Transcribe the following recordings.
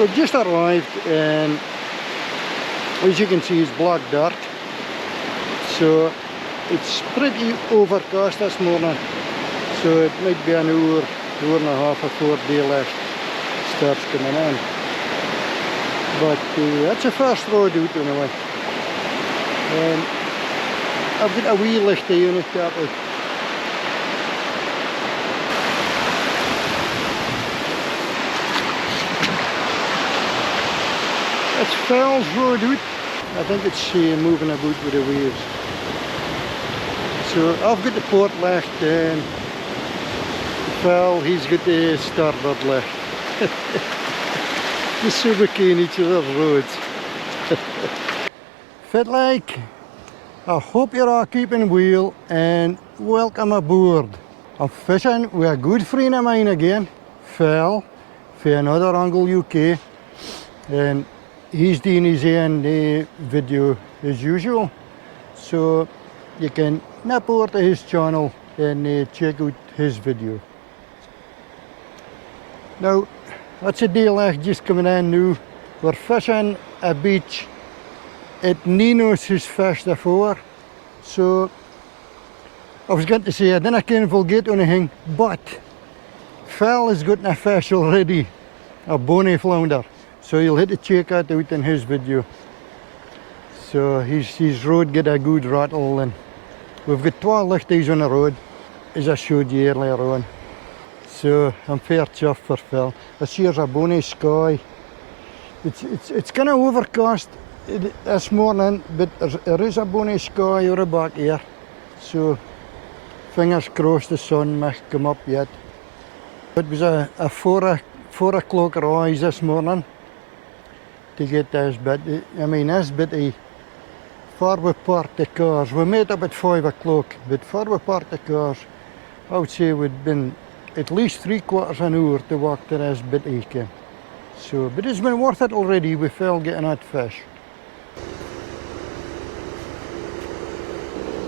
We've just arrived and as you can see it's black dirt, so it's pretty overcast this morning, so it might be an hour and a half before daylight starts coming in. But that's the first road out anyway. And I've got a wee lichty unit cap out. It's Fell's road out. I think it's moving about with the waves. So I've got the port light and Fell, he's got the starboard light. Just so we can each other's roads. Fit like, I hope you're all keeping well and welcome aboard. I'm fishing with a good friend of mine again, Phil, for another Angle UK, and he's doing his own video as usual, so you can nip over to his channel and check out his video. Now, that's a day like just coming in now. We're fishing a beach at Nino's who's fished before, so I was going to say I didn't can forget anything, but Phil has got a fish already, a bony flounder, so you'll have to check that out in his video. So his rod get a good rattle, and we've got 12 lichties on the road as I showed you earlier on. So I'm fair chuffed for Phil. This here's a bony sky. It's kind of overcast this morning, but there is a bony sky over the back here. So fingers crossed the sun might come up yet. It was a 4 o'clock rise this morning to get this bit. I mean this bit far we parked the cars. We made up at 5 o'clock, but far we parked the cars, I would say we'd been at least 3/4 an hour to walk to this bit here. So, but it's been worth it already with Phil getting that fish.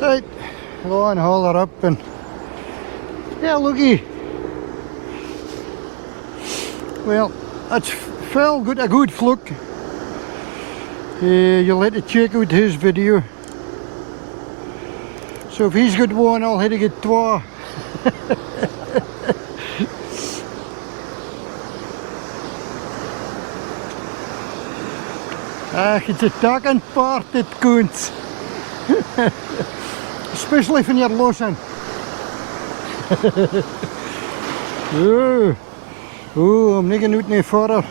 Right, go and haul her up and yeah, looky. Well, that's Phil got a good fluke. You'll have to check out his video. So if he's got one, I'll have to get two. It's a talking part that counts. Especially when you're losing. Oh, I'm not going out any further.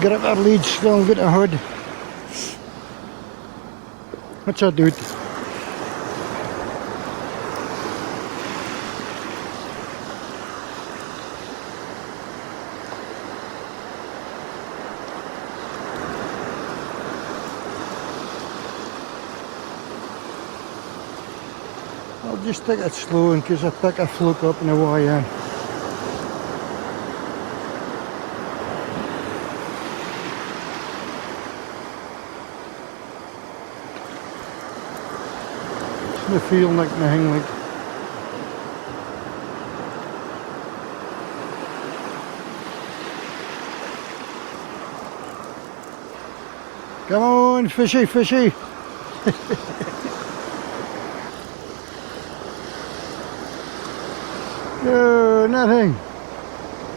Grab our lead still, get a hood. What's that, dude? I'll just take it slow in case I pick a fluke up in the way in. They feel like nothing like. Come on, fishy, fishy. No, nothing.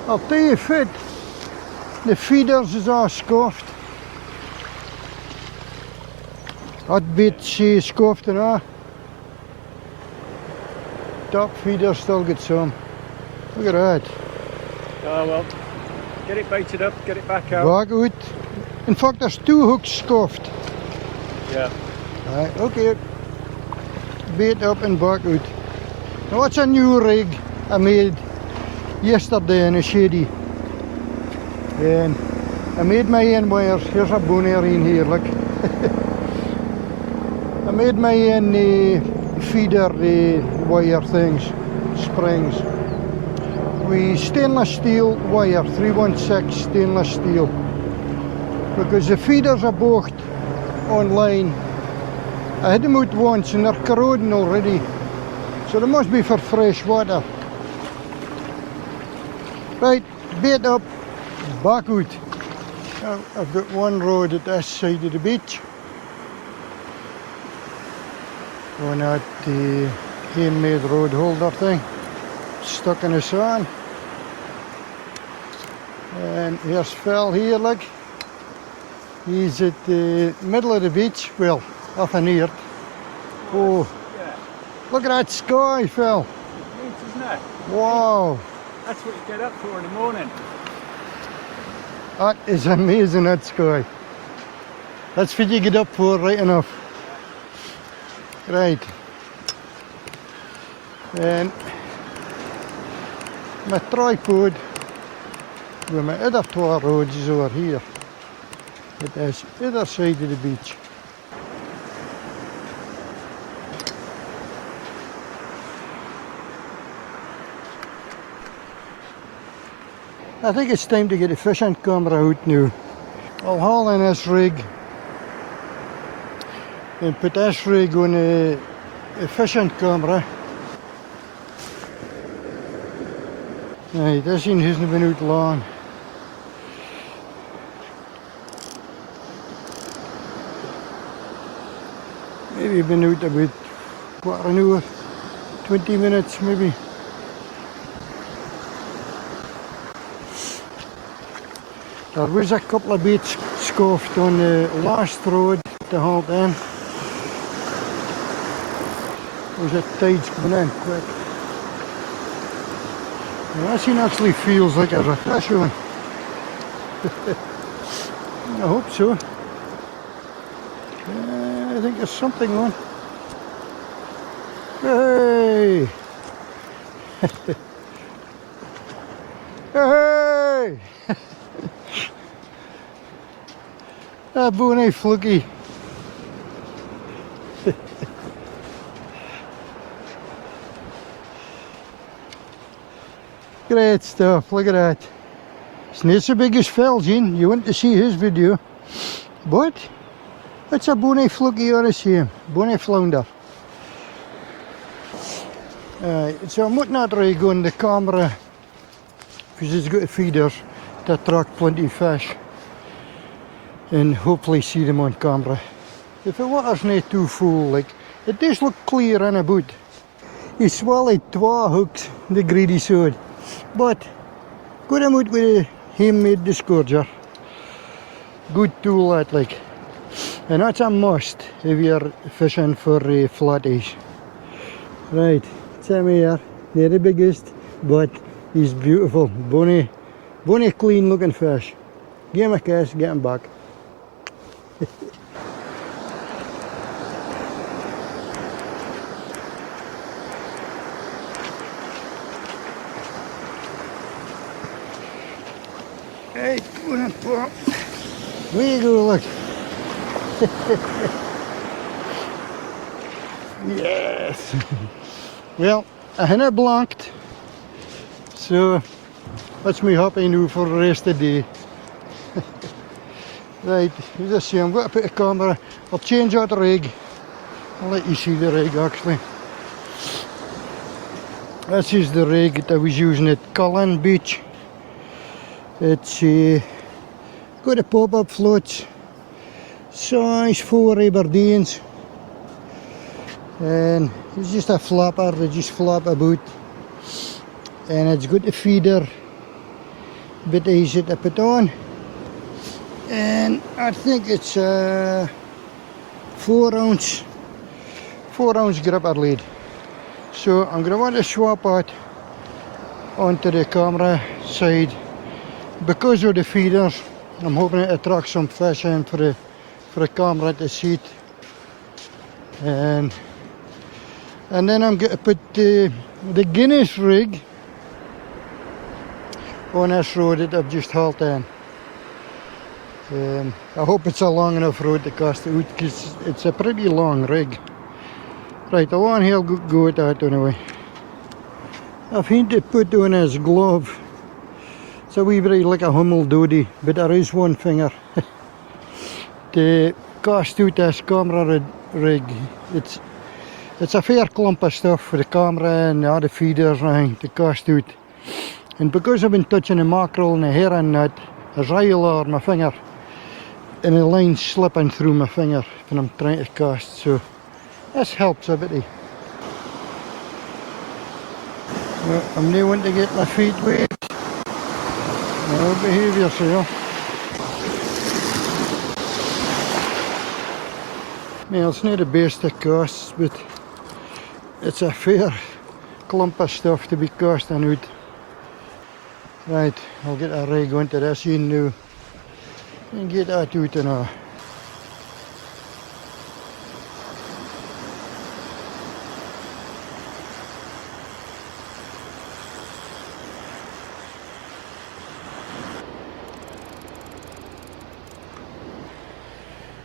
I'll tell you fit. The feeders is all scuffed. That bit's scuffed and all. Top feeder still got some. Look at that. Oh well, get it baited up, get it back out. Back out. In fact, there's 2 hooks scuffed. Yeah. Right, okay. Bait up and back out. Now that's a new rig I made yesterday in a shady. And I made my own wires. Here's a boner in here, look. I made my own feeder wire things, springs. With stainless steel wire, 316 stainless steel. because the feeders are bought online. I had them out once and they're corroding already, so they must be for fresh water. Right, bait up, back out. Now, I've got one rod at this side of the beach, on that handmade rod holder thing, stuck in the sand. And here's Phil here, look. He's at the middle of the beach, well, up in here. Oh, Yeah, look at that sky, Phil. neat, isn't it? Wow, That's what you get up for in the morning. that is amazing, that sky. That's what you get up for, right enough. Right. And my tripod with my other two rods is over here. It is other side of the beach. I think it's time to get the fishing camera out now. I'll haul in this rig and put this rig on a fishing camera. Right, this thing hasn't been out long. Maybe been out about quarter an hour, 20 minutes maybe. There was a couple of baits scoffed on the last rod to halt in. The tide's coming in quick. Now, this thing actually feels like there's a fish on. I hope so. I think there's something on. Hey! Hey! A bonnie fluky. Great stuff, look at that. It's not so big as Phil, Gene. You want to see his video. But it's a bonnie fluky or the same. Bonnie flounder. So I'm putting that rig on the camera because it's got feeders to attract plenty of fish and hopefully see them on camera. If the water's not too full, like, it does look clear in a boat. He swallowed 2 hooks, the greedy sword, but got him out with a handmade disgorger. Good tool that, like, and that's a must if you're fishing for flatties. Right, it's him here, not the biggest, but he's beautiful, bonny clean looking fish. Give him a kiss, get him back. Hey, go on, Paul. There you go, look. Yes. Well, I had it blanked, so that's me happy now for the rest of the day. Right, as I say, I'm going to put a camera. I'll change out the rig. I'll let you see the rig actually. This is the rig that I was using at Cullen Beach. It's got a pop-up floats, size 4 Aberdeens, and it's just a flapper. They just flap about, and it's got a feeder, a bit easy to put on. And I think it's a 4 ounce gripper lead. So I'm going to want to swap out onto the camera side. Because of the feeders, I'm hoping to attract some fish in for the camera to see it. And then I'm going to put the Guinness rig on this road that I've just hauled in. I hope it's a long enough road to cast it out because it's a pretty long rig. Right, the one he'll go with that anyway. I've had to put on his glove. It's a wee bit like a Hummel Doody, but there is one finger. to cast out this camera rig. It's a fair clump of stuff for the camera and the other feeders and everything to cast out. And because I've been touching the mackerel and the herring net, there's oil on my finger and the line's slipping through my finger when I'm trying to cast, so this helps a bit. I'm now want to get my feet wet. Now behave yourself. Well, it's not the best of casts, but it's a fair clump of stuff to be casting out. Right, I'll get a rig onto this in now and get that out now.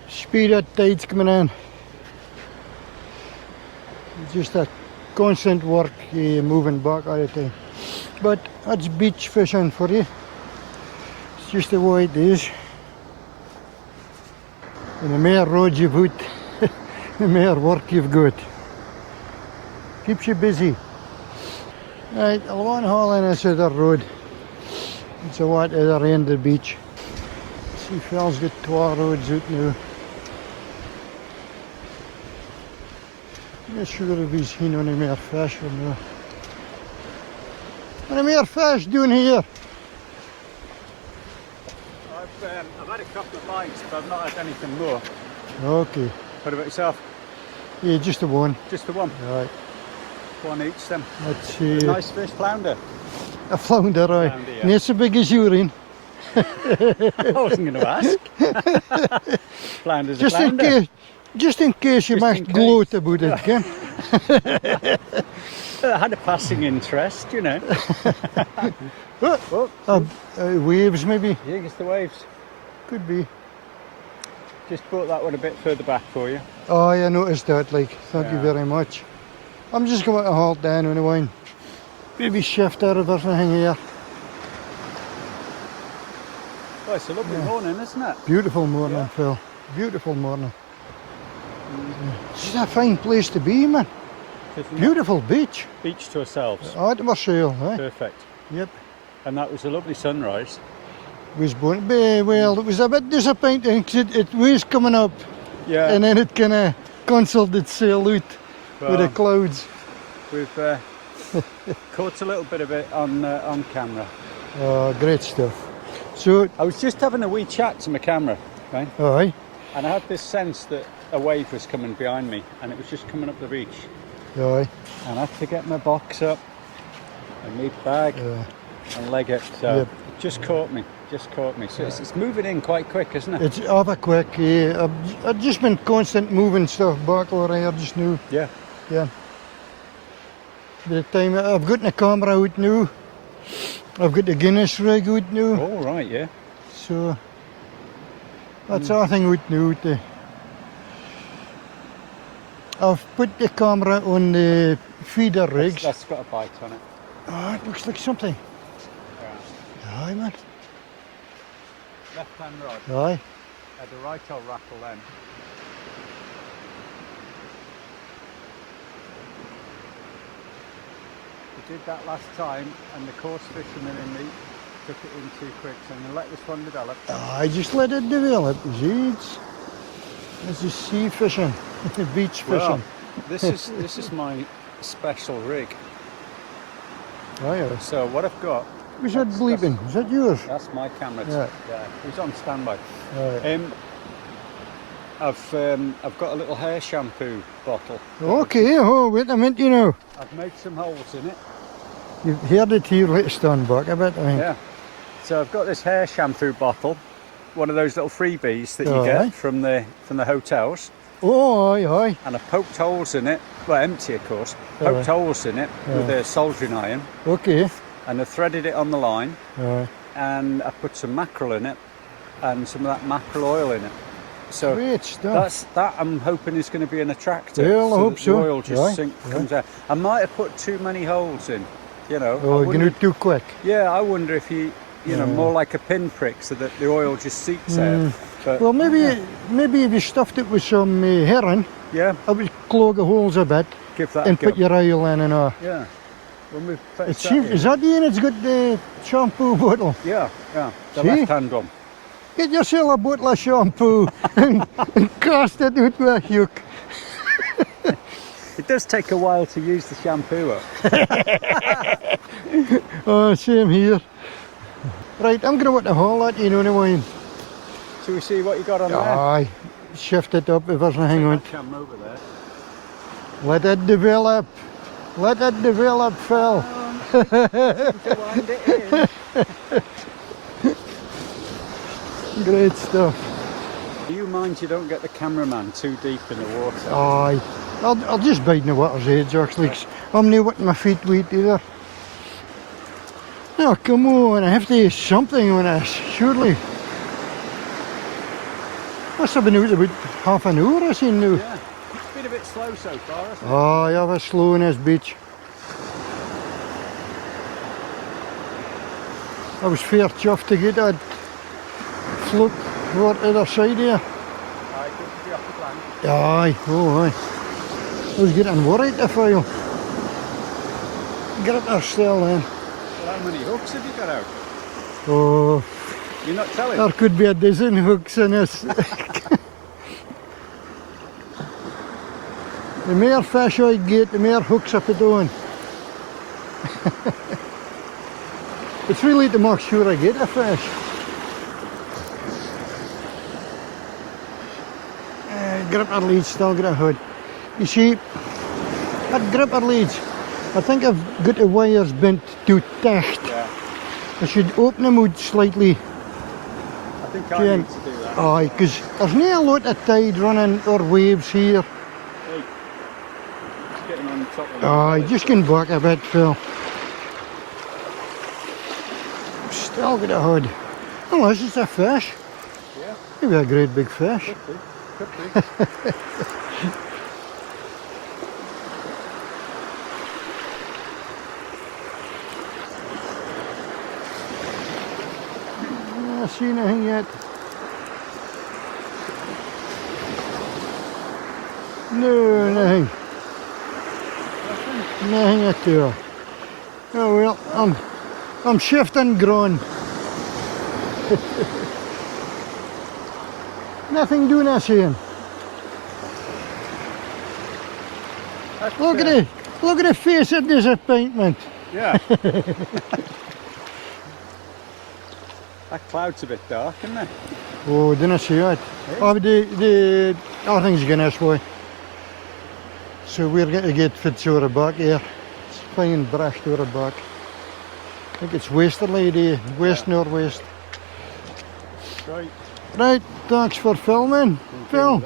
Speed that tide's coming in. It's just a constant work, moving back all the time. But that's beach fishing for you. It's just the way it is. And the more roads you've got, the more work you've got. Keeps you busy. Right, I'll want to haul in this other road. It's a what other end of the beach. See, fellas got 12 roads out now. I'm not sure if he's seen any more fish or not. Any more fish doing here? I've had a couple of bites, but I've not had anything more. Okay. What about yourself? Yeah, just the one. Just the one? Right. One each then. Let's see. Nice fish, flounder. A flounder, right. Flounder, yeah. Not so big as urine. I wasn't going to ask. Flounder's Just a flounder. Just in case you Just might in gloat case. about it, Ken. I had a passing interest, you know. Waves maybe? Yeah, it's the waves. Could be. Just brought that one a bit further back for you. Oh, I noticed that, like, thank you Yeah. very much. I'm just going to halt down on the wine. Maybe shift out of everything here. Oh, it's a lovely morning, isn't it? Beautiful morning, Yeah. Phil. Beautiful morning. It's just a fine place to be, man. Isn't it? Beautiful beach. Beach to ourselves. Out of our sail, eh? Perfect. Yep. And that was a lovely sunrise. Was born. Well, it was a bit disappointing 'cause it was coming up Yeah. and then it kind of cancelled its sail out with the clouds. We've caught a little bit of it on camera. Oh, great stuff. So, I was just having a wee chat to my camera, right? aye, And I had this sense that a wave was coming behind me and it was just coming up the beach. aye, And I had to get my box up and my bag and leg it. So Yep. it just caught me. So it's moving in quite quick, isn't it? it's over quick. Yeah, I've just been constant moving stuff back over here just now. Yeah. Yeah. By the time I've got the camera out now, I've got the Guinness rig out now, All right, yeah. so that's everything out now. I've put the camera on the feeder rigs. That's got a bite on it. Oh, it looks like something. Yeah. Aye, man. Left hand rod. Aye. Had a right old rattle then. We did that last time and the coarse fisherman in me took it in too quick, so I'm going to let this one develop. I just let it develop. It's just sea fishing, beach fishing. Well, this is my special rig. Aye. So what I've got, Was that bleeping? Is that yours? that's my camera. Yeah. It was on standby. Aye. I've got a little hair shampoo bottle. Okay, oh, wait a minute, you know. I've made some holes in it. You've heard it here, let's stand back a bit, I think. Yeah. So I've got this hair shampoo bottle, one of those little freebies that you Aye. get from the hotels, Oh, aye, aye. and I've poked holes in it. Well, empty, of course. Poked holes in it with a soldering iron, Okay. and I threaded it on the line, Aye. and I put some mackerel in it, and some of that mackerel oil in it. So Great stuff. that I'm hoping is going to be an attractor. Well, I so hope that so. The oil just Aye, comes out. I might have put too many holes in, you know. Oh, I you wonder- know, too quick. Yeah, I wonder if you know, more like a pinprick, so that the oil just seeps out. But Well, maybe if you stuffed it with some herring, yeah, it would clog the holes a bit give that and a go. put your oil in and all. Yeah. When we It fetched that seems, in- is that the one that's got the shampoo bottle? Yeah, yeah. The See? left-hand one. Get yourself a bottle of shampoo and cast it out with a hook. It does take a while to use the shampoo up. Oh, same here. Right, I'm going to want to haul that, you know what I mean? Shall we see what you got on there? Aye, shift it up if there's anything on it. That camera over there. Let it develop. Let it develop, Phil. To wind it in. Great stuff. Do you mind you don't get the cameraman too deep in the water? Aye. I'll just bide in the water's edge, actually. 'Cause I'm not wetting my feet with either. Now, come on, I have to do something on this, surely. Must have been out about half an hour, I seen now. Yeah. It's been a bit slow so far, hasn't it? Aye, I was slow on this beach. I was fair chuffed to get that float over the other side here. Aye, good to be off the blanket. Aye, oh aye. I was getting worried if I get her still then. Well, how many hooks have you got out? Oh, You're not telling? there could be a dozen hooks in this. The more fish I get, the more hooks I put on. It's really to make sure I get a fish. Gripper leads still got a hood. You see, that gripper leads, I think I've got the wires bent too tight. Yeah. I should open them out slightly. I think I Ken. need to do that. Aye, because there's not a lot of tide running or waves here. Hey, just getting on top of Aye, just getting back a bit, Phil. Still got a hood. Unless it's a fish. Yeah, Maybe a great big fish. could be. Could be. Not seen anything yet. No, nothing. Nothing at all. Oh well, I'm shifting grown. Nothing doing us here. That's, Look at the face of disappointment. Yeah. That cloud's a bit dark, isn't it? Oh, didn't see it. Hey? Oh, the everything's going this way. So we're going to get fits over the back here. It's fine brushed over the back. I think it's westerly there, west-northwest. Right. Right, thanks for filming, Phil.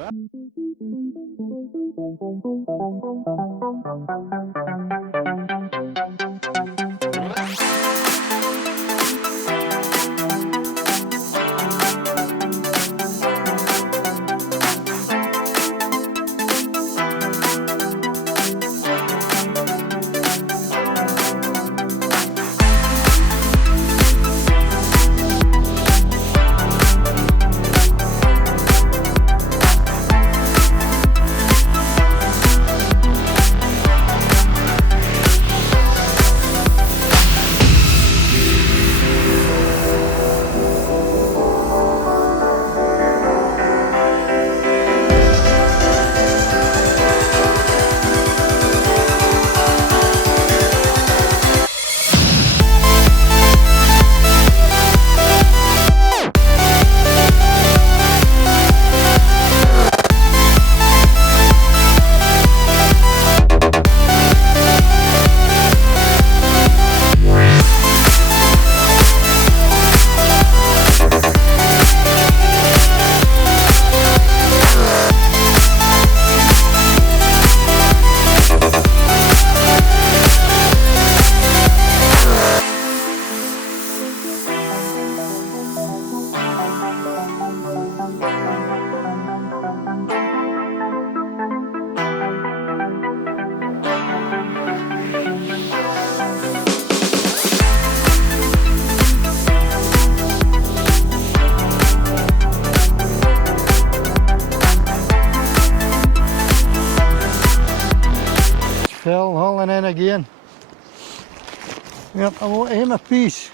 Well, I want him a piece.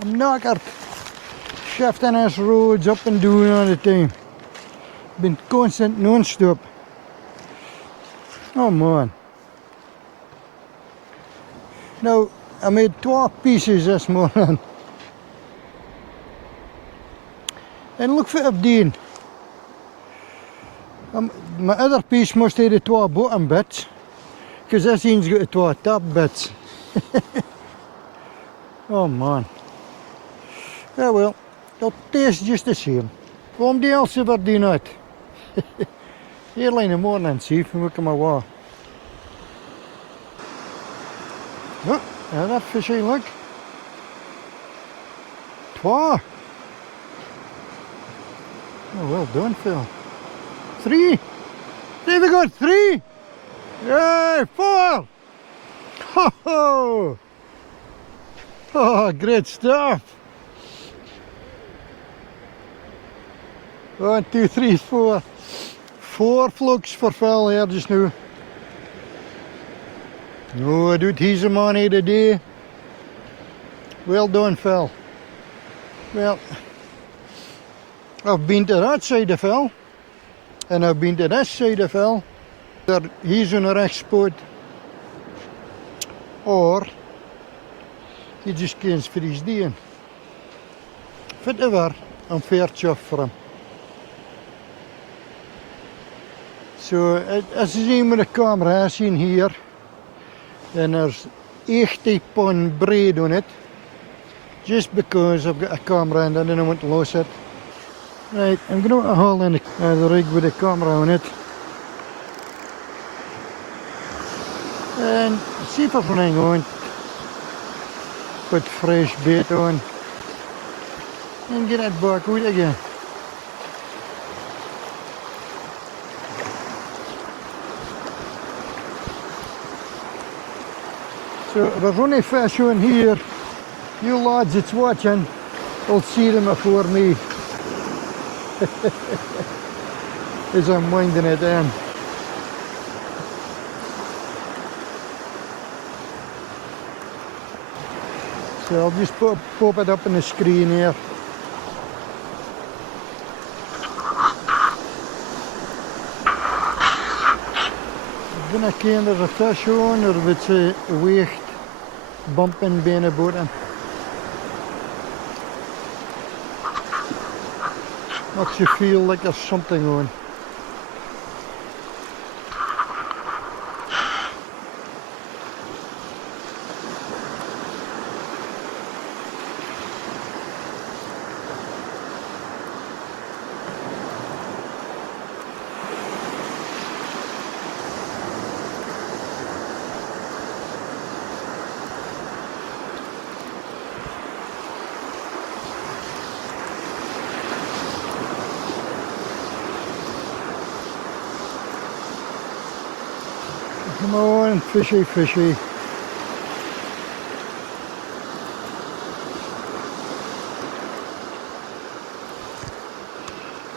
I'm knackered. Shifting his roads up and down all the time. Been constant non-stop. Oh man. Now, I made 12 pieces this morning. And look what I've done. My other piece must have the 12 bottom bits. Because this one's got the 12 top bits. Oh man. Yeah well, it'll taste just the same. Somebody else ever do that. Early in the morning, see if we look at my wall. Oh, yeah, that fishy look. 12. Oh, well done, Phil. 3. There we go, 3. Yay, 4. Ho ho. Oh, great stuff. 1, 2, 3, 4. 4 flukes for Phil here just now. No, I doet he's a money today. Well done, Phil. Well, I've been to that side of Phil, and I've been to this side of Phil. He's on a rechtspoot, or he just kens for his doing. Whatever, I'm fair chuffed for him. So, as you see met de camera zien hier, and there's 80 pound braid on it, just because I've got a camera and I didn't want to lose it. Right, I'm going to put a hole in the rig with the camera on it. And see if I can hang on. Put fresh bait on. And get it back out again. So there's only fish on here. You lads that's watching will see them before me. As I'm winding it in. So I'll just pop it up on the screen here. Ik ben geen er een fish on, or if it's a weegt bumping bijna boten. Makes you feel like there's something on. Come on, fishy, fishy.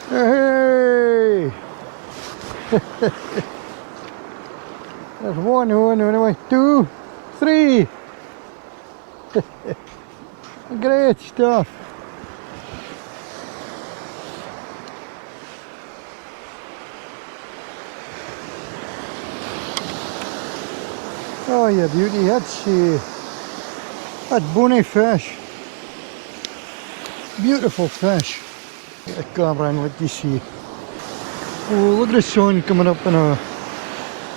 Hey! There's one on, anyway. 2, 3. Great stuff. Oh, you beauty, that's bonny fish. Beautiful fish. Get the camera and let you see. Oh, look at the sun coming up now.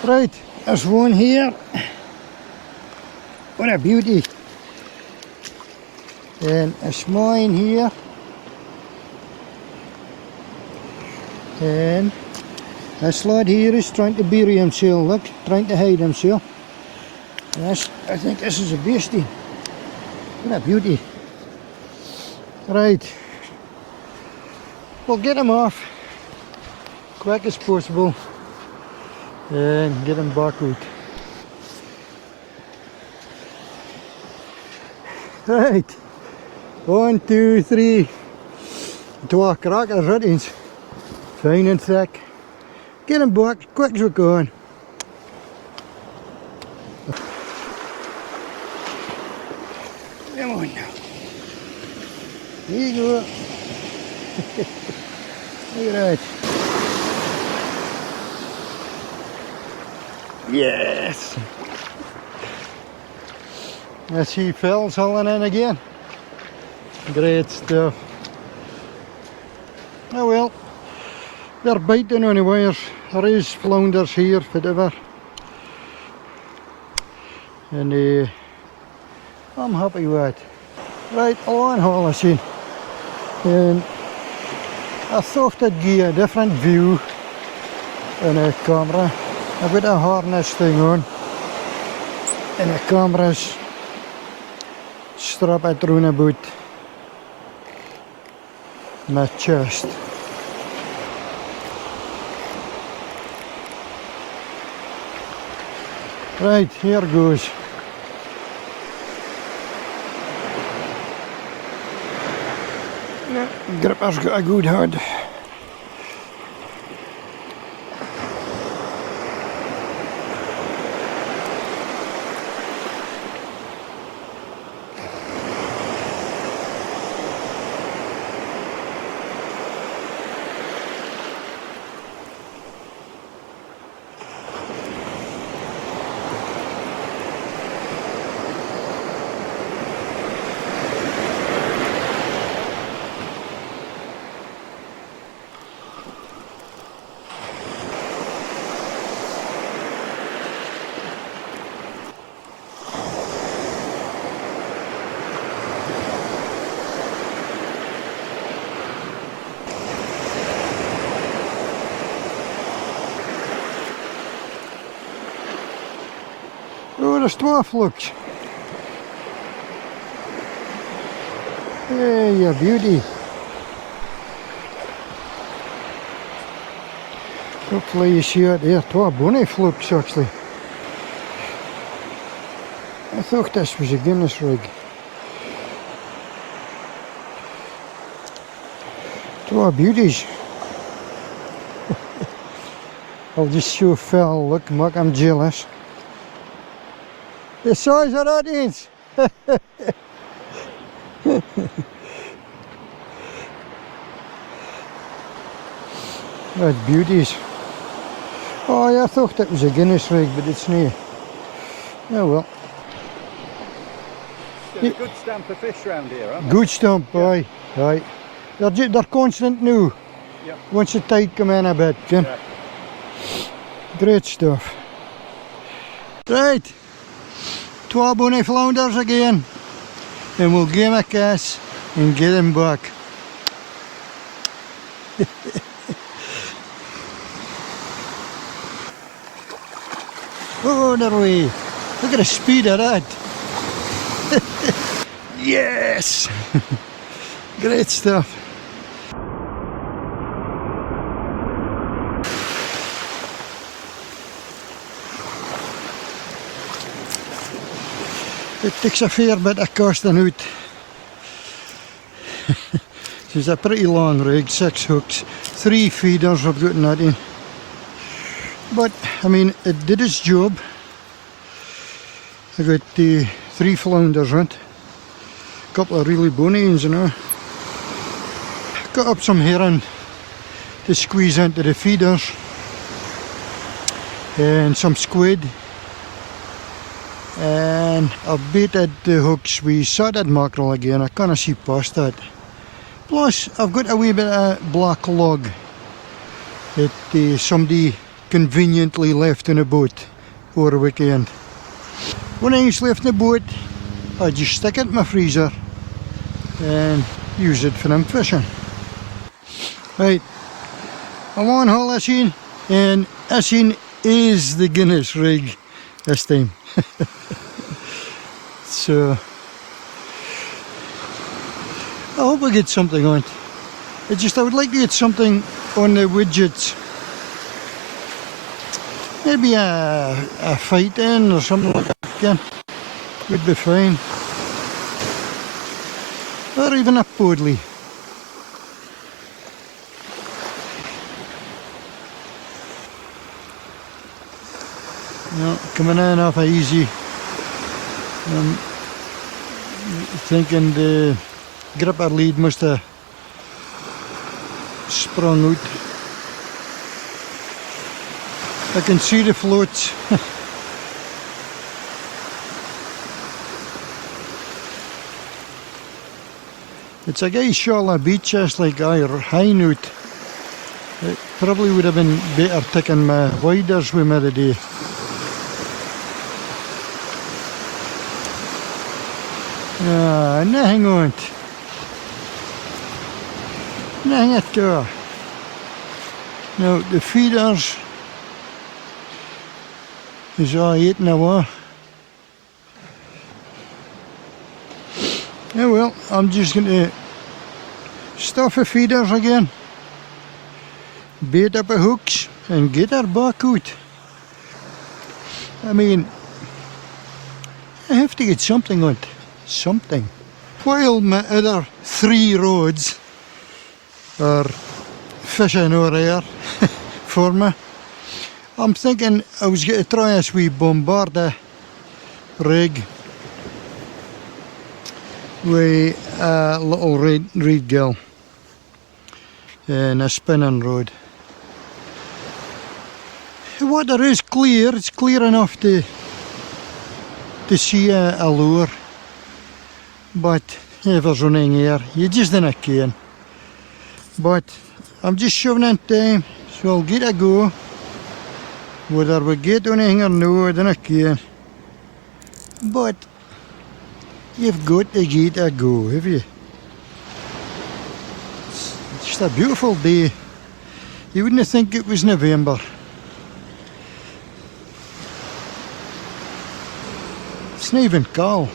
Right, there's one here. What a beauty. And a small one here. And this lad here is trying to bury himself, look, trying to hide himself. Yes, I think this is a beastie. What a beauty. Right. We'll get him off quick as possible and get him back out. Right. 1, 2, 3. 2 crackers, that is. Fine and thick. Get him back quick as we can. Come on now. Here you go. Look at that. Yes. I see Phil's hauling in again. Great stuff. Oh well, they're biting on the wires. There is flounders here, whatever. And I'm happy with it. Right, a long haul I seen. And I thought I'd give you a different view in a camera. I've got a harness thing on. And the camera's strap it round about my chest. Right, here goes. Gripper's got a good head. Oh, there's 12 looks. Hey, you beauty. Hopefully you see it there. 12 bonny flukes actually. I thought this was a Guinness rig. 12 beauties. I'll just show Phil, look, Mark, I'm jealous. The size of that is. That's beauties. Oh, yeah, I thought that was a Guinness rig, but it's not. Oh well. There's a good stamp of fish round here, aren't there? Good stamp, Yeah. aye, aye. They're constant now. Yeah. Once the tide come in a bit, Ken. Yeah. Great stuff. Right. 12 bonny flounders again. And we'll give him a kiss and get him back. Oh, there we. Look at the speed of that. Yes! Great stuff. It takes a fair bit of casting out. It's a pretty long rig, 6 hooks, 3 feeders I've got in that in. But, I mean, it did its job. I got 3 flounders on it. A couple of really bony ones, you know. Got up some herring to squeeze into the feeders. And some squid. And I've baited the hooks with sadded mackerel again. I can't see past that. Plus, I've got a wee bit of black log that somebody conveniently left in a boat over the weekend. When it's left in the boat, I just stick it in my freezer and use it for them fishing. Right, I'm on haul this in, and this in is the Guinness rig this time. So I hope I get something on it. I would like to get something on the widgets. Maybe a fight in or something like that again. Would be fine. Or even a podley. No, coming in off easy. thinking the gripper lead must have sprung out. I can see the floats. It's a guy shallow beach, just like I high note. It probably would have been better taking my waders with me today. Nothing on it. Nothing at all. Now the feeders is all eaten away. Yeah, well, I'm just going to stuff the feeders again, bait up the hooks and get her back out. I mean, I have to get something on it. Something. While my other 3 rods are fishing over here for me, I'm thinking I was going to try this wee bombarder rig with a little reed gill and a spinning rod. The water is clear, it's clear enough to see a lure, but if there's running here, you just don't can. But I'm just shoving in time, so I'll get a go. Whether we get anything or no, I don't care. But you've got to get a go, have you? It's just a beautiful day. You wouldn't think it was November. It's not even cold.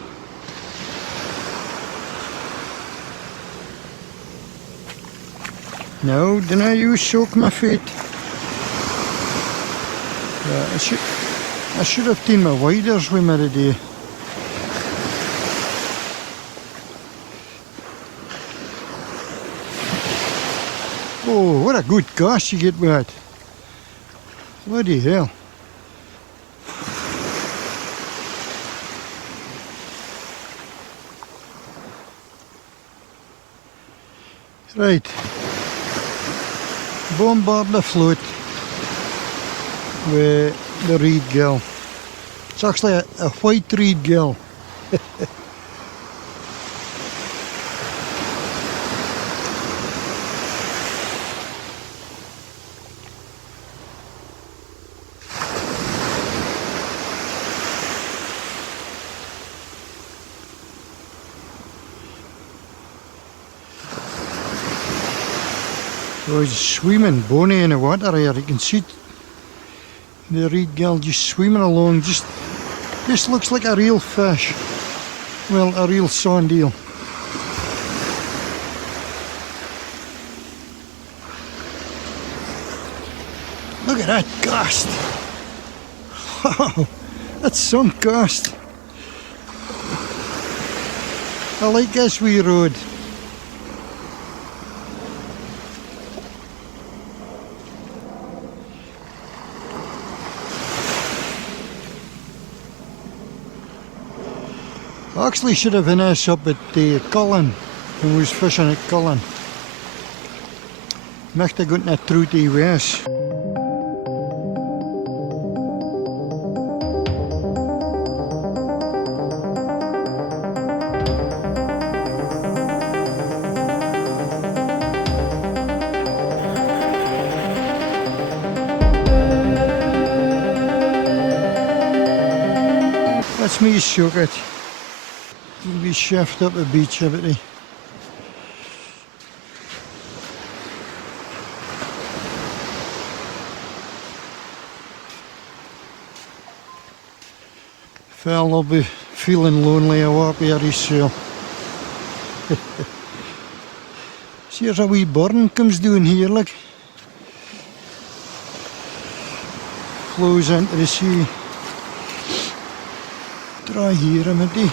No, didn't you soak my feet? Yeah, I should have taken my waders with me today. Oh, what a good cast you get with it. Bloody hell. Right. Bombard the float with the reed gill. It's actually a white reed gill. So he's swimming bonny in the water here. You can see the reed gill just swimming along. This looks like a real fish. Well, a real sand eel. Look at that cast. Wow, that's some cast. I like this wee road. I actually should have been this up at the Cullen when we was fishing at Cullen. Möchte gut nicht through the west. That's me shook it. We shift up the beach a bit. Fell will be feeling lonely up here so. See, there's a wee burn comes down here, look. Flows into the sea. Try here a minute.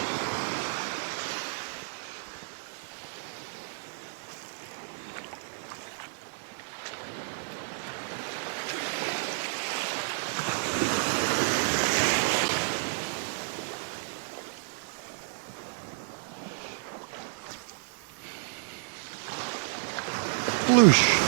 sploosh.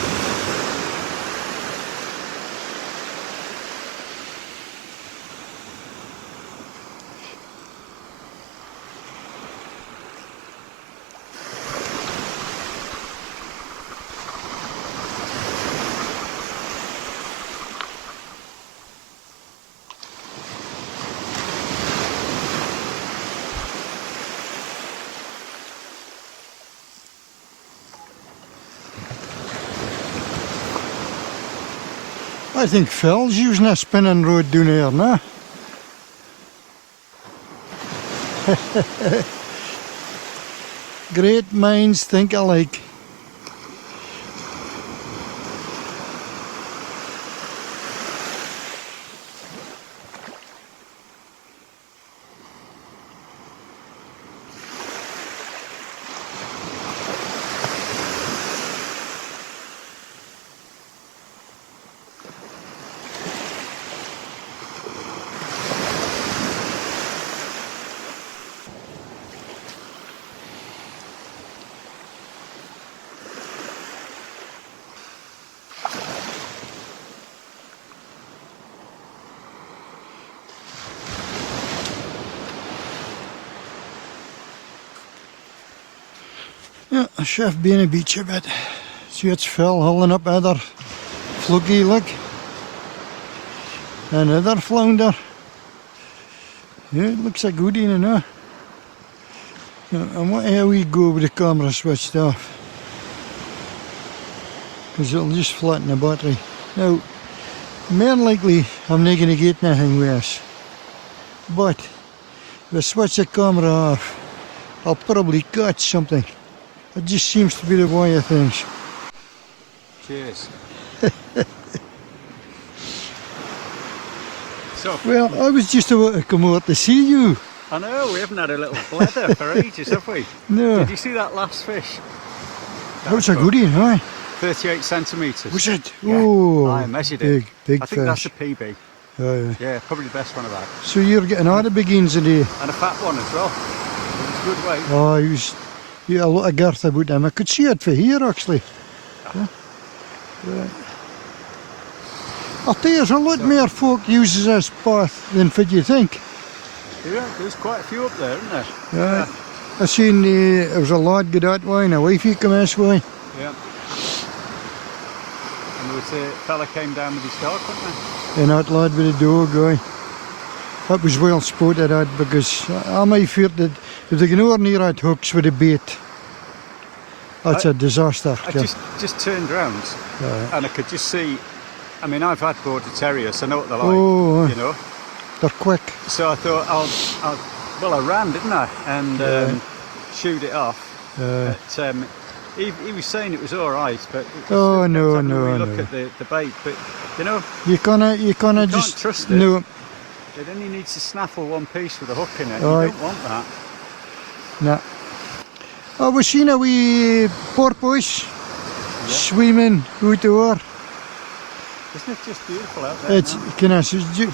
I think Phil's using a spinning rod down here now. Great minds think alike. Ja, chef been a beach a bit. See it's Phil hauling up other fluggy look. Another flounder. Yeah, it looks a good one now. And what how we go with the camera switched off? Because it'll just flatten the battery. Now, more likely I'm not going to get nothing worse. But if I switch the camera off, I'll probably catch something. It just seems to be the way of things. Cheers. So, well, I was just about to come out to see you. I know, we haven't had a little blether for ages, have we? No. Did you see that last fish? That was a good one, aye. 38 centimetres. Was it? Yeah. Oh, I measured it. Big I think fish. that's a PB. Oh, yeah. Yeah, probably the best one I've had. So you're getting all the big ones today? And a fat one as well. It was good weight. Oh, he was... Yeah, a lot of girth about him. I could see it for here, actually. Yeah. Right. I'll tell you, there's a lot more folk uses this path than what you think. Yeah, there's quite a few up there, isn't there? Yeah. I seen there was a lad go that way and a wifey come this way. Yeah. And there was a fella came down with his dog, wasn't there? And that lad with the dog, aye. That was well spotted, that, because I might fear that if they can over near that hooks with a bait, that's a disaster. I just turned round and I could just see, I mean, I've had border terriers, I know what they're like, Oh, you know. They're quick. So I thought, well, I ran, didn't I? And shoot it off. But, he was saying it was all right, but Oh, no, look at the bait, but you know, you can't just trust it. No. It only needs to snaffle one piece with a hook in it. Aye. You don't want that. Nah. I was seeing a wee porpoise swimming out the water. Isn't it just beautiful out there? It's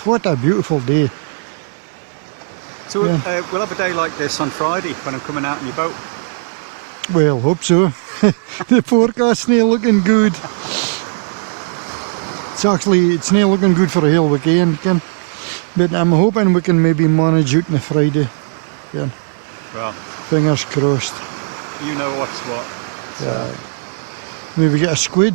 what a beautiful day. So we'll have a day like this on Friday when I'm coming out in your boat. Well, hope so. The forecast's not looking good. It's not looking good for a whole weekend, Ken. But I'm hoping we can maybe manage out on a Friday. Yeah. Well, fingers crossed. You know what's what. So. Yeah. Maybe get a squid.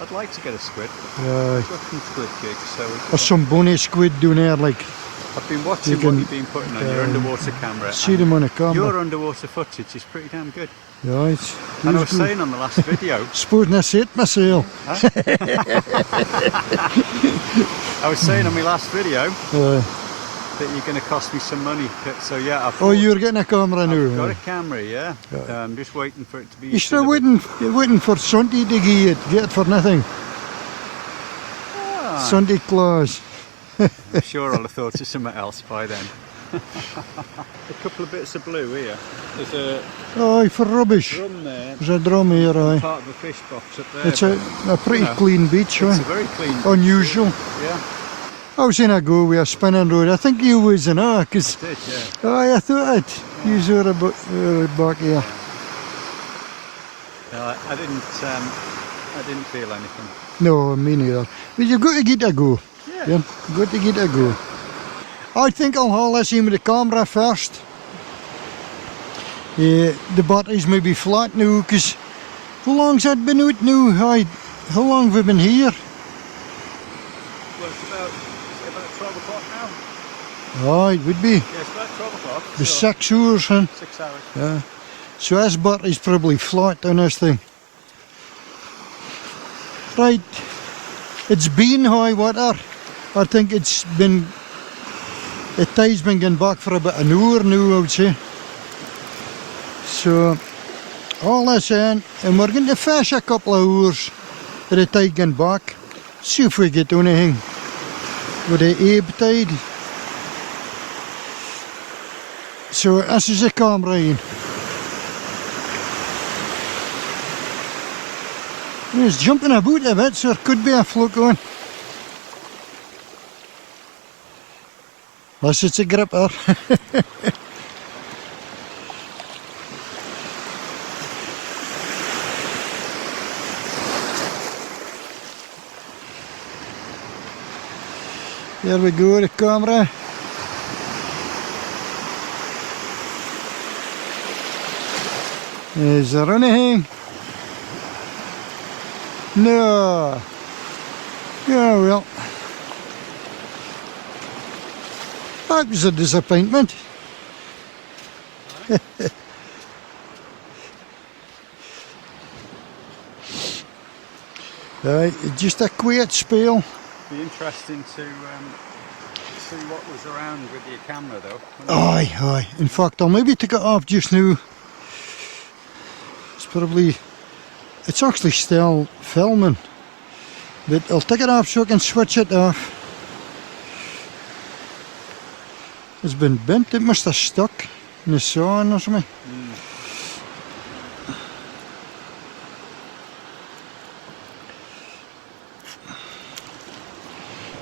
I'd like to get a squid. Yeah. Got some squid gigs, so Or some bonny squid down there, like. I've been watching what you've been putting on your underwater camera. See them on the camera. Your underwater footage is pretty damn good. Yeah, it's and I was saying on the last video. Supposing I set myself. Huh? I was saying on my last video that you're going to cost me some money. So yeah. You're getting a camera now. I've got a camera, yeah. I'm just waiting for it to be. You're still waiting for Sunday to get it for nothing. Sunday Claus. I'm sure I'll have thought of something else by then. A couple of bits of blue here. There's a for rubbish. drum there. There's a drum here, aye. Part of a fish box up there. It's a pretty clean beach, It's a very clean beach. Unusual. Yeah. I was in a go with a spinning rod. I think you was in because I did, yeah. I thought it. You were back here. No, I didn't feel anything. No, me neither. But you've got to get a go. Yeah. Yeah, you've got to get a go. I think I'll haul this in with the camera first. The batteries may be flat now, because how long's that been out now? How long have we been here? Well, it's about 12 o'clock now. Oh, it would be. Yeah, it's about 12 o'clock. The so 6 hours, huh? 6 hours. Yeah. So this battery's probably flat on this thing. Right, it's been high water. I think it's been, the tide's been going back for about an hour now, I would say. So, all this in, and we're going to fish a couple of hours at the tide going back. See if we get anything with the ebb tide. So, this is the camera in. It's jumping about a bit, so there could be a fluke on. Unless it's a gripper. There we go, the camera. Is there anything? No. Yeah, well. That was a disappointment. Right, just a quiet spell. Be interesting to see what was around with your camera though. Aye, aye. In fact, I'll maybe take it off just now. It's actually still filming. But I'll take it off so I can switch it off. It's been bent, it must have stuck in the sun or something.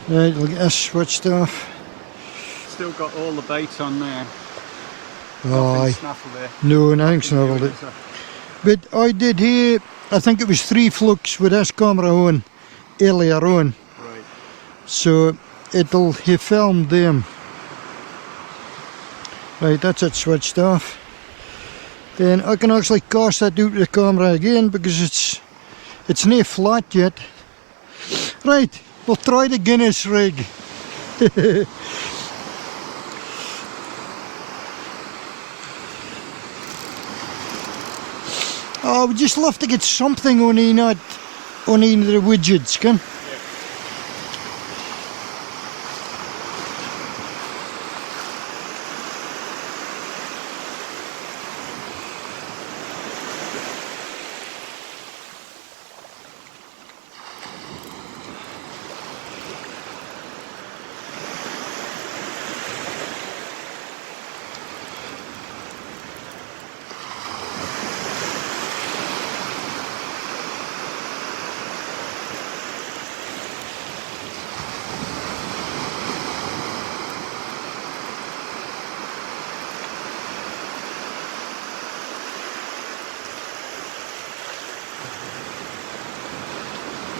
Right, we'll get this switched off. Still got all the bait on there. Aye. Nothing snaffled there. No, nothing snaffled it. But I did hear, I think it was 3 flukes with this camera on earlier on. Right. So he filmed them. Right, that's it switched off. Then I can actually cast that out with the camera again because it's not flat yet. Right, we'll try the Guinness rig. Oh, we just love to get something on any of the widgets, can?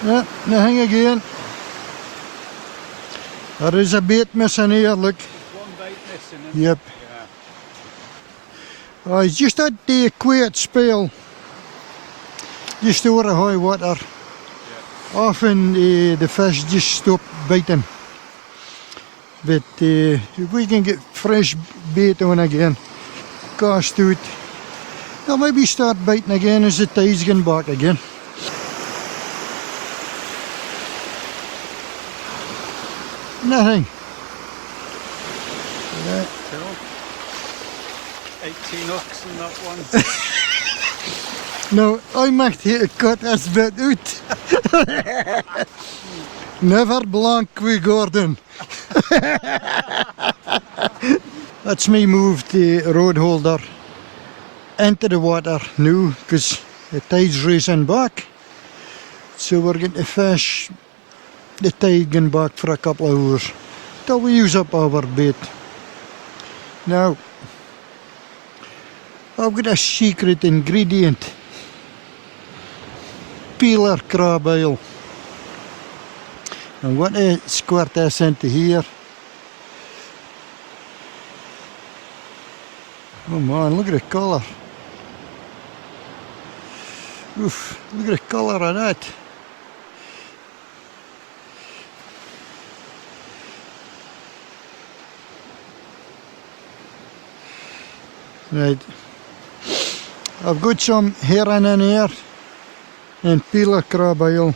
Yeah, nothing again. There is a bait missing here, look. One bait missing, isn't Yep. Yeah. It's just that quiet spell, just over the high water. Yeah. Often the fish just stop biting. But if we can get fresh bait on again, cast out, they'll maybe start biting again as the tide's going back again. Nothing. Right. Cool. 18 hooks in that one. No, I might have to cut this bit out. Never blank with Gordon. That's me moved the rod holder into the water now because the tide's racing back. So we're going to fish the tide going back for a couple of hours till we use up our bait. Now, I've got a secret ingredient peeler crab oil. And what I squirt this into here. Oh man, look at the colour. Oof, look at the colour of that. Right, I've got some herring in here and peeler crab oil,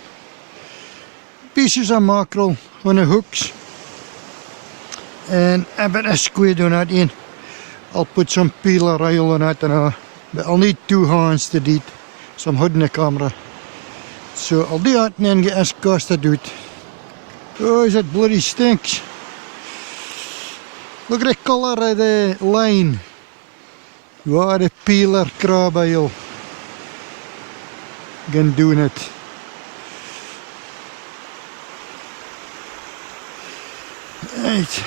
pieces of mackerel on the hooks, and a bit of squid on that in. I'll put some peeler oil on that and but I'll need 2 hands to do it, so I'm holding the camera. So I'll do that and then get this casted out. Oh, it bloody stinks. Look at the colour of the line. What a peeler crab oil. Again doing it. Right.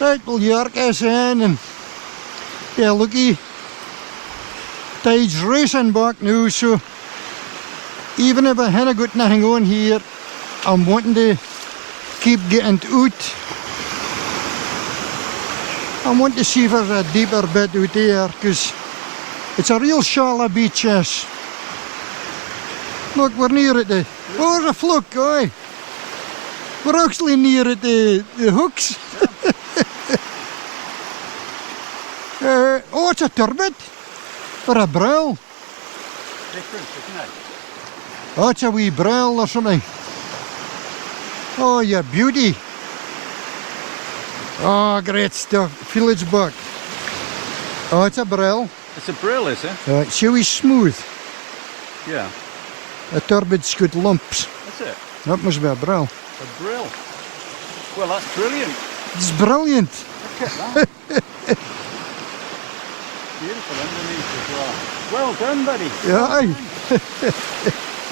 Right, we'll jerk us in and yeah, looky, tide's racing back now, so even if I haven't got nothing on here, I'm wanting to keep getting out. I want to see if there's a deeper bit out there, because it's a real shallow beach, yes. Look, we're near at the, oh, there's a fluke, aye. We're actually near at the hooks. Oh, it's a turbot or a brill. Different, isn't it? Oh, it's a wee brill or something. Oh, you beauty. Oh, great stuff. Feel its back. Oh, it's a brill. It's a brill, is it? It's so smooth. Yeah. A turbot's got lumps. That's it. That must be a brill. A brill. Well, that's brilliant. It's brilliant. Look at that. Beautiful underneath as well. Well done, buddy. Yeah, aye.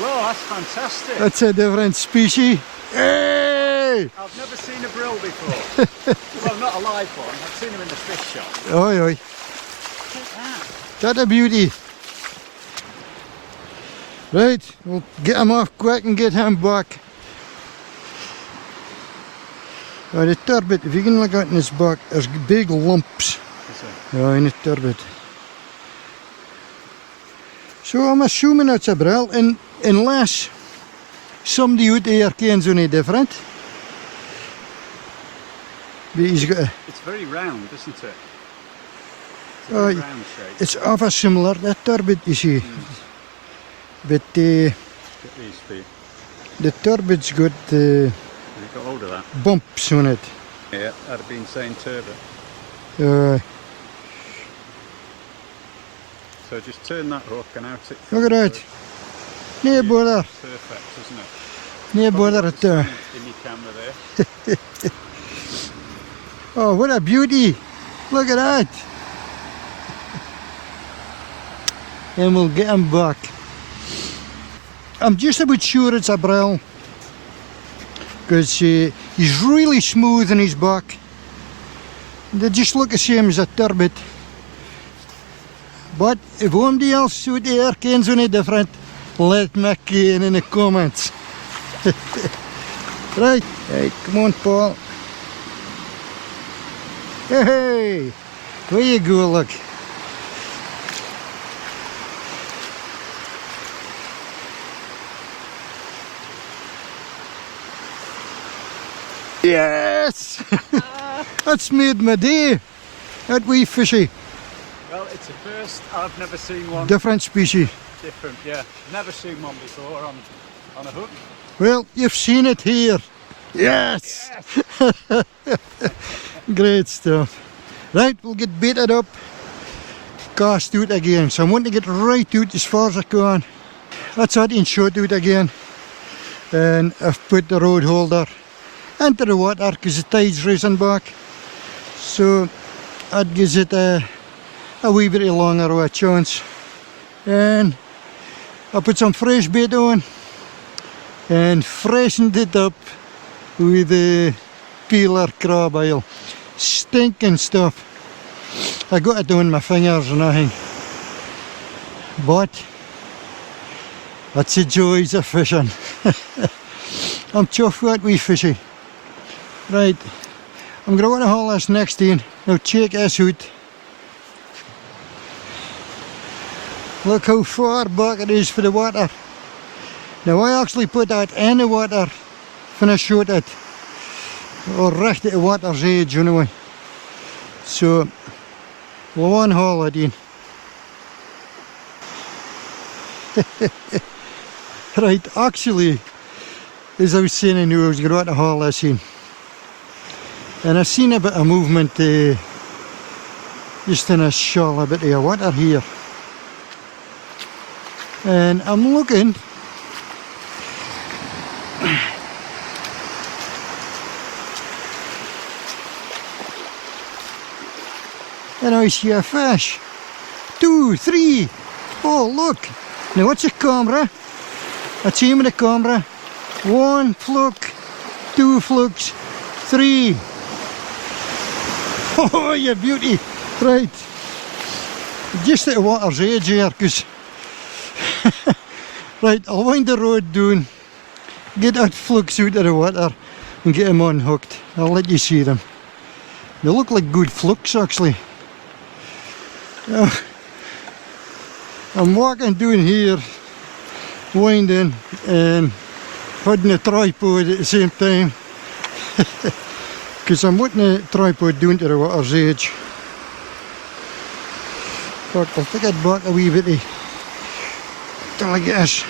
Well, that's fantastic. That's a different species. Hey! I've never seen a brill before. Well, not a live one. I've seen them in the fish shop. Oi, oi. Look at that. That's a beauty. Right, we'll get him off quick and get him back. Now the turbot, if you can look out in his back, there's big lumps. Yeah, in the turbot. So I'm assuming it's a brill, and unless somebody out there can any different. But he's got a, it's very round, isn't it? It's a very round shape. It's of a similar, that turbot you see. But Get these feet. the turbot's got Have you got hold of that? bumps on it. Yeah, I'd have been saying turbot. So just turn that hook and out it. Look at that. No bother. Perfect, isn't it? No bother at all. In your camera there. Oh, what a beauty. Look at that. And we'll get him back. I'm just about sure it's a brill, because he's really smooth in his back. They just look the same as a turbot. But if anybody else out there can any different, let me know in the comments. Right, come on, Paul. Hey, there you go, look. Yes! That's made my day. That wee fishy. Well, it's a first. I've never seen one. Different species. Different, yeah. Never seen one before on a hook. Well, you've seen it here. Yes! Great stuff. Right, we'll get baited up cast out again, so I'm wanting to get right out as far as I can. That's it, in shot out again. And I've put the rod holder into the water because the tide's racing back. So that gives it a wee bit longer of a chance. And I put some fresh bait on and freshened it up with the peeler crab oil. Stinking stuff. I got it on my fingers and everything. But that's the joys of fishing. I'm chuffed with wee fishy. Right, I'm going to haul this next in. Now check this out. Look how far back it is for the water. Now I actually put that in the water when I shot it. Or recht at the water's edge anyway. So we'll one haul it in. Right, actually, as I was saying, I knew I was going to haul this in. And I've seen a bit of movement just in a shallow bit of water here. And I'm looking. And I see a fish. 2, 3. Oh, look. Now what's the camera? Let's aim at the camera. 1 fluke, 2 flukes, 3. Oh, you beauty. Right. Just at the water's edge here, because... Right, I'll wind the rod down, get that flukes out of the water and get them unhooked. I'll let you see them. They look like good flukes actually. I'm walking down here, winding and holding a tripod at the same time. Because I'm putting the tripod down to the water's edge. But I'll take it back a wee bit till I get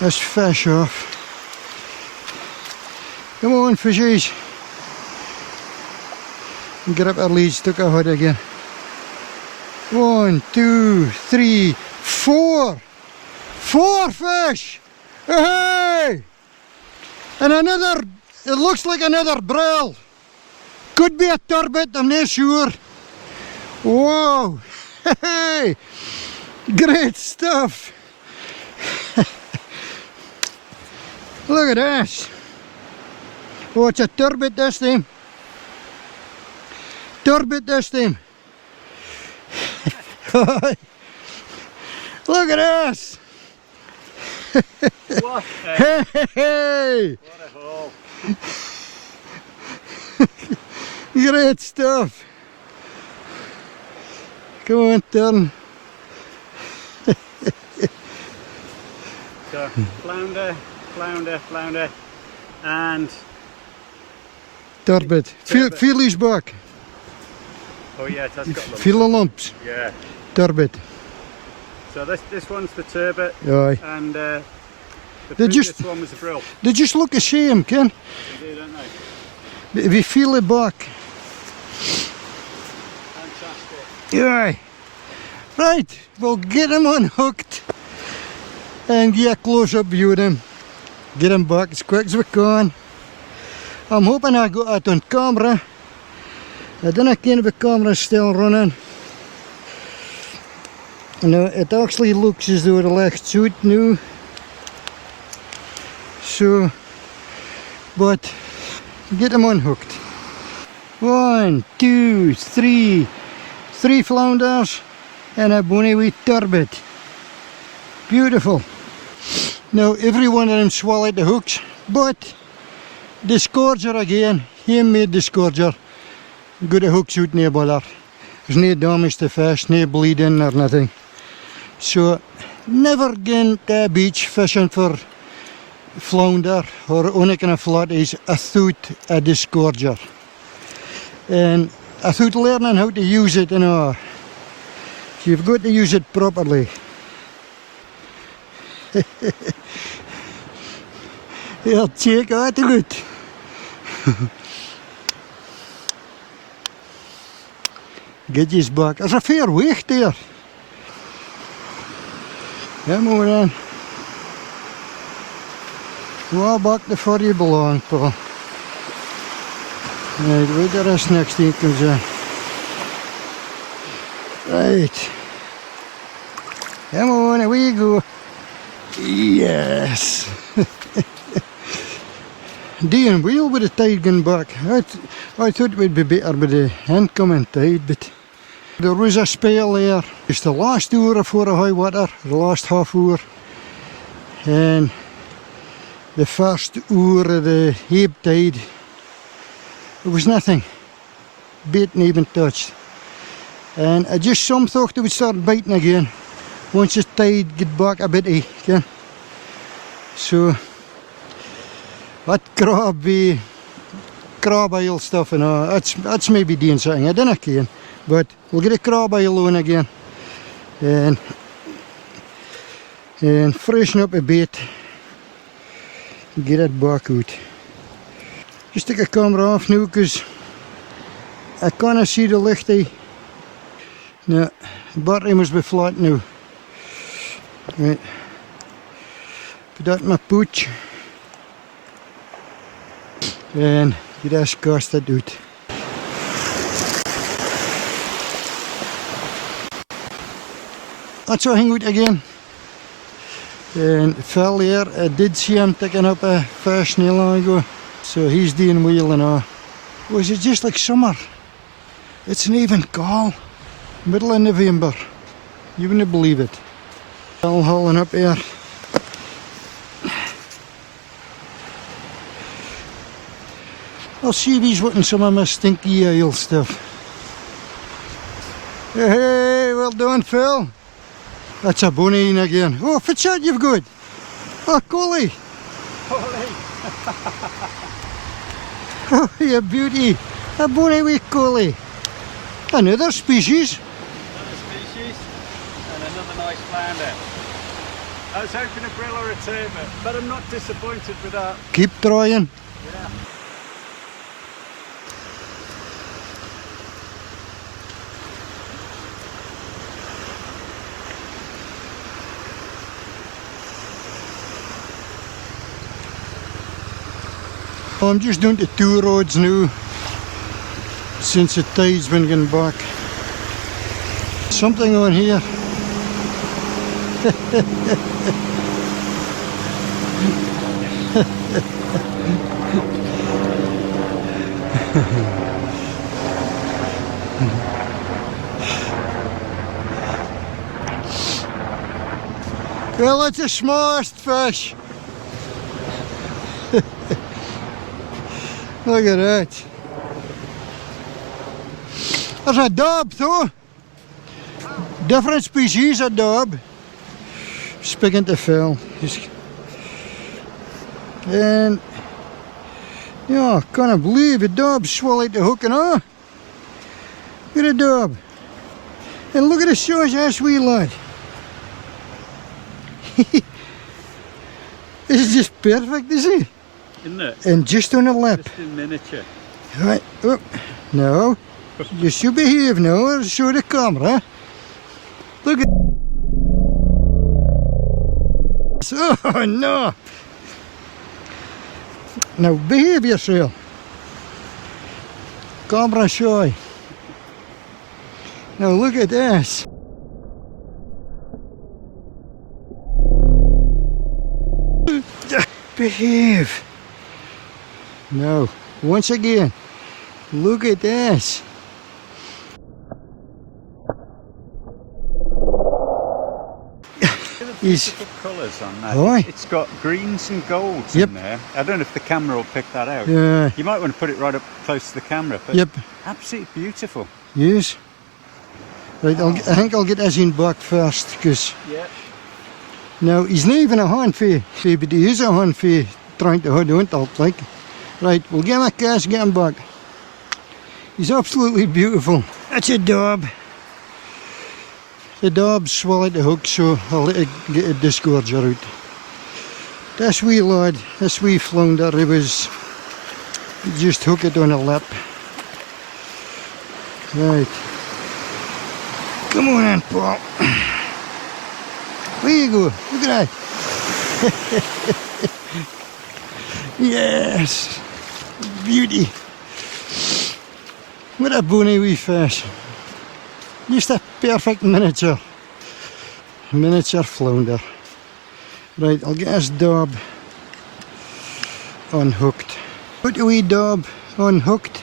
this fish off. Come on, fishies. Get up our leads, took a hood again. 1, 2, 3, 4. 4 fish! Hey! And another, it looks like another brill. Could be a turbot, I'm not sure. Whoa! Hey! Great stuff! Look at this! Oh, it's a turbot this time. Turbot this time. Look at this! What a, Hey! what a haul. Great stuff. Come on, turn. So, flounder, flounder, flounder, and Turbot. Turbot. Feel his back. oh yeah, it has got lumps. Feel the lumps. Yeah. Turbot. So this one's the turbot, Aye. and the They previous just- one was the brill. They just look the same, Ken. They do, don't they? But if you feel the back. Fantastic. Aye. Right, we'll get him unhooked and get a close-up view of him. Get him back as quick as we can. I'm hoping I got it on camera. I don't know if the camera's still running. No, it actually looks as though the leg's out now. So, but get him unhooked. 1, 2, 3. 3 flounders and a bonny wee turbot. Beautiful. Now every one of them swallowed the hooks, but the scourger again, handmade the scourger. Got the hooks out, no bother. There's no damage to fish, no bleeding or nothing. So never again to the beach fishing for flounder or any kind of flatties without a disgorger. And without learning how to use it, you know. You've got to use it properly. I'll check out good. Get his back. There's a fair weight there. Come on then. Well back to where you belong, Paul. Right, wait till this next thing comes in. Right. Come on, away you go. Yes. Dean wheel with the tide going back. I thought it would be better with the incoming tide, but there was a spell there. It's the last hour before the high water, the last half hour. And the first hour of the ebb tide, there was nothing. Bait not even touched. And I just some thought it would start biting again once the tide get back a bit, again. So that crab oil stuff and all, that's maybe doing something. I don't know, Ken, but we'll get a crab oil on again and freshen up a bit. Get it back out. Just take a camera off now because I can't see the licht. No, the battery must be flat now. Right. Put that in my pouch and get this casted out. That's all hang out again. And Phil here, I did see him taking up a fish not long ago, so he's doing well and all. Was it just like summer? It's not even cold. Middle of November. You wouldn't believe it. All hauling up here. I'll see if he's wanting some of my stinky oil stuff. Hey, well done, Phil. That's a bonny in again. Oh, what's that you've got? Oh, collie. Collie. Oh, you beauty. A bonny wee collie. Another species. Another species and another nice flounder. I was hoping a brill or a turbot, but I'm not disappointed with that. Keep trying. Yeah. I'm just doing the 2 roads now since the tide's been getting back. Something on here. Well, it's the smallest fish. Look at that. There's a dab though. Different species of dab. Speaking to Phil. And yeah, I can't believe a dab swallowed the hook and all. Look at a dab. And look at the size of this wee lad. This is just perfect, isn't it? Isn't it? And just on the lip. Just in miniature. Right, oh, no. You should behave now or show the camera. Look at oh no. Now behave yourself. Camera shy. Now look at this. Behave. No, once again, look at this. He's colours on that. Aye. It's got greens and golds Yep. in there. I don't know if the camera will pick that out. Yeah. You might want to put it right up close to the camera. But Yep. absolutely beautiful. Yes. Right, I think I'll get this in back first because Yeah. now he's not even a handfee, but he is a handfee trying to hold on to it, like. Right, we'll give him a cast, get him back. He's absolutely beautiful. That's a dab. The dab swallowed the hook, so I'll let it get a disgorger out. This wee lad, this wee flounder, he just hook it on a lip. Right. Come on in, Paul. There you go. Look at that. Yes. Beauty. What a bonny wee fish. Just a perfect miniature flounder. Right, I'll get this daub unhooked. Put a wee daub unhooked.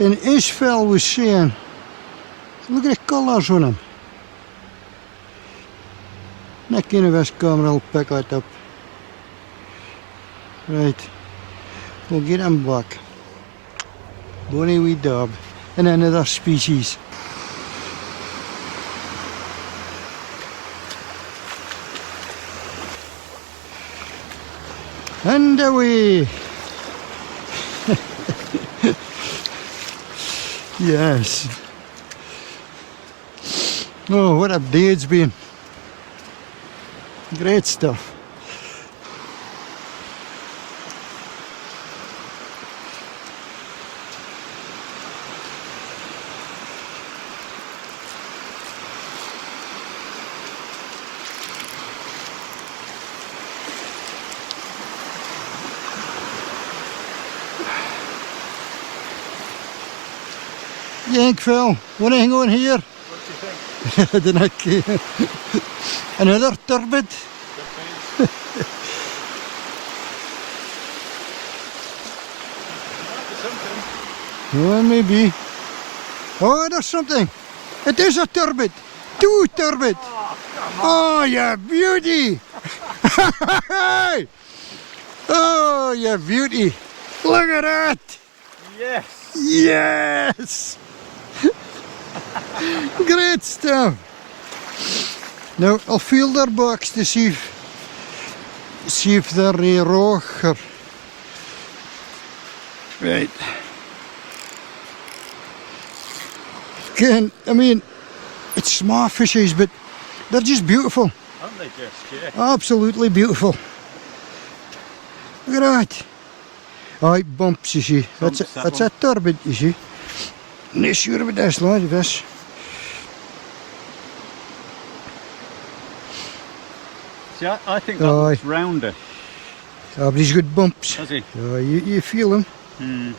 And as Phil was saying, look at the colours on him. That kind of this camera will pick it up. Right, we'll get him back. Bonny wee daub in another species. And away! Yes. Oh, what a day it's been. Great stuff. Yank Phil, what hang on here? What do you think? I don't know. Another turbot. Oh, maybe. Oh, there's something. It is a turbot. Two turbot. Oh, you beauty. Oh, you beauty. Look at that. Yes. Yes. Great stuff. Now I'll feel their box to see if they're raw or right. Again, I mean, it's small fishes, but they're just beautiful. Aren't they just? Yeah. Absolutely beautiful. Look at that. Oh, it bumps, you see. That's a turbot, you see. Not sure about this, lad, this. See, I think that looks rounder. Oh, but he's got bumps. Has he? Oh, you feel them. Hmm.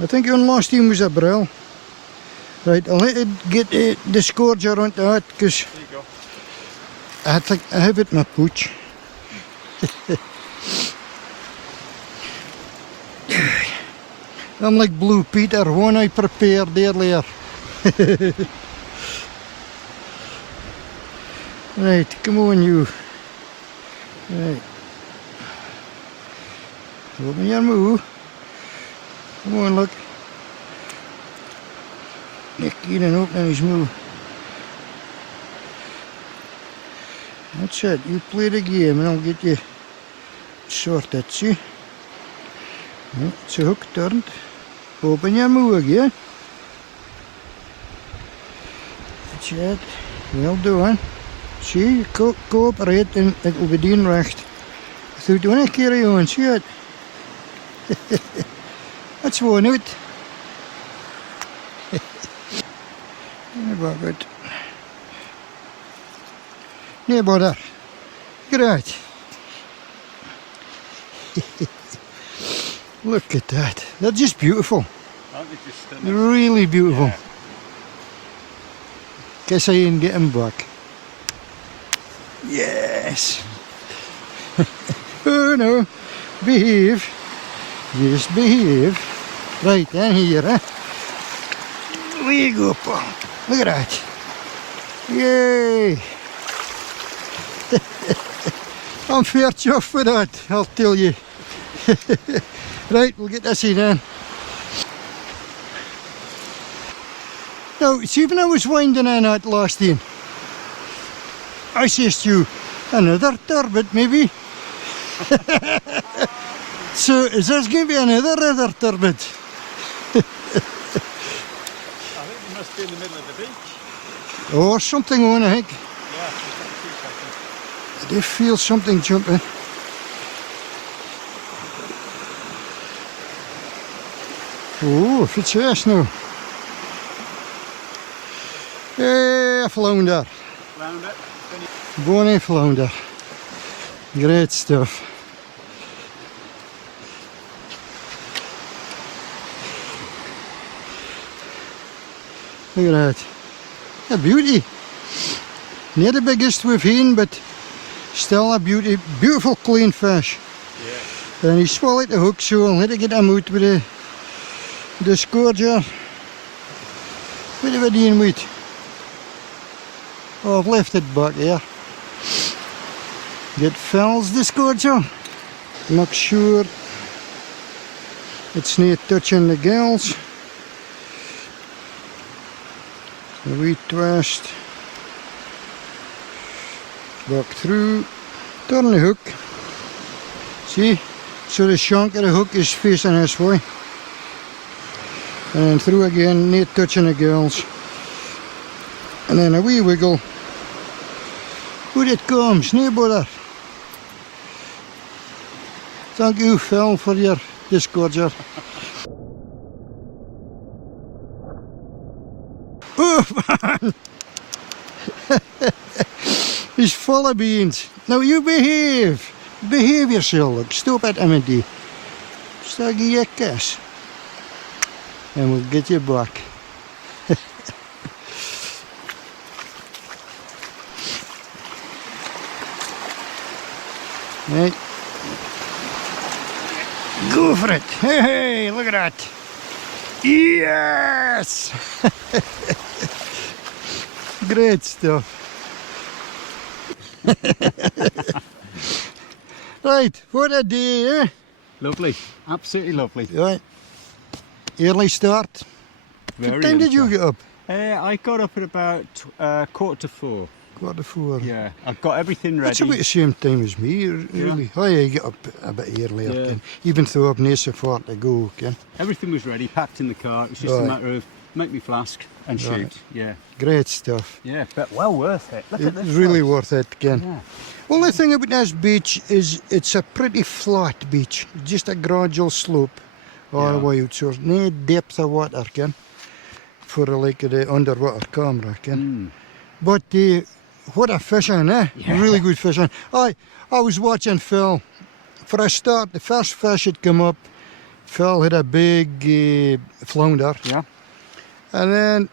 I think on last time was a brill. Right, I'll let it get the disgorger onto that because There you go. I think I have it in my pooch. I'm like Blue Peter, one I prepared earlier. Right, come on you. Right. Open your move. Come on, look. Nick in opening his move. That's it, you play the game and I'll get you sorted, see? Well, it's a hook turned. Open your move again. That's it. Well done. See, cooperate and it'll be done right. So don't want to carry on, see it? That's one out. Never good. No bother. Great. Look at that. They're just beautiful. Aren't they just stunning? Really beautiful. Yeah. Guess I ain't getting back. Yes. Oh no. Behave. Just behave. Right, then here, eh? There you go, Paul. Look at that. Yay. I'm fair chuffed for that, I'll tell you. Right, we'll get this in then. Now, see when I was winding in that last time, I says to you, another turbot maybe. So is this going to be another turbot? I think you must be in the middle of the beach. Or something on, I think. Yeah, just 2 seconds. I do feel something jumping. Oh, if it's yes now. Hey, flounder. Flounder. Bonnie flounder. Great stuff. Look at that. A beauty. Not the biggest we've seen, but still a beauty. Beautiful clean fish. Yeah. And he swallowed the hook, so I'll let it get him out with the scourger. What are we doing with? Oh, I've left it back here. Get fells the scourger. Make sure it's not touching the gills. A wee twist. Back through. Turn the hook. See? So the shank of the hook is facing this way. And through again, not touching the gills. And then a wee wiggle. Out it comes, no bother. Thank you, Phil, for your discordier. Oh, man! He's full of beans. Now you behave. Behave yourself. Look. Stop it, Amity. Stel je je kiss. And we'll get you back. Right. Go for it. Hey, hey, look at that. Yes! Great stuff. Right, what a day, eh? Lovely. Absolutely lovely. Right. Early start. Very What time did you get up? I got up at about 3:45. 4:45. Yeah, I've got everything ready. That's about the same time as me, really. Oh yeah, you get up a bit earlier, Yeah. Ken. Even though I've not so far to go, Ken. Everything was ready, packed in the car. It was just a Right. matter of make me flask and shoot. Right. Yeah, Great stuff. yeah, but well worth it. Look at It's this. really place. worth it, Ken. Yeah. Well, the thing about this beach is it's a pretty flat beach, just a gradual slope all the Yeah. way out. So there's no depth of water, Ken, for like the underwater camera, Ken. But what a fishing, eh? Yeah. Really good fishing. I was watching Phil. For a start, the first fish had come up. Phil had a big flounder. Yeah. And then